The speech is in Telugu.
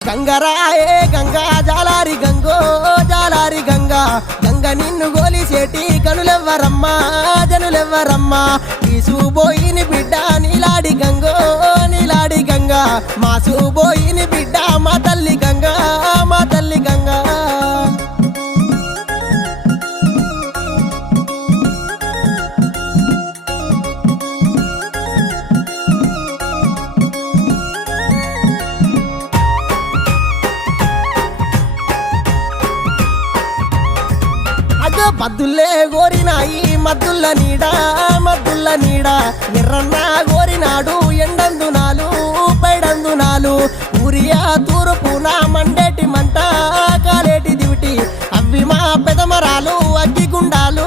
గంగరాయే గంగా జాలారి గంగో జాలారి గంగా గంగ నిన్ను గోలిసేటి కనులెవ్వరమ్మా జనులెవ్వరమ్మా తీసుబోయిని బిడ్డ నీలాడి గంగో నీలాడి గంగా మాసుబోయిని బిడ్డ మా తల్లి గంగా మా తల్లి గంగా మద్దుల్లే గోరినాయి మద్దుల్ల నీడ ఎర్రన్న గోరినాడు ఎండందునాలు పైడందునాలు ఊరియా తూర్పున మండేటి మంట కాలేటి దివిటి అవి మా పెదమరాలు అగ్గిగుండాలు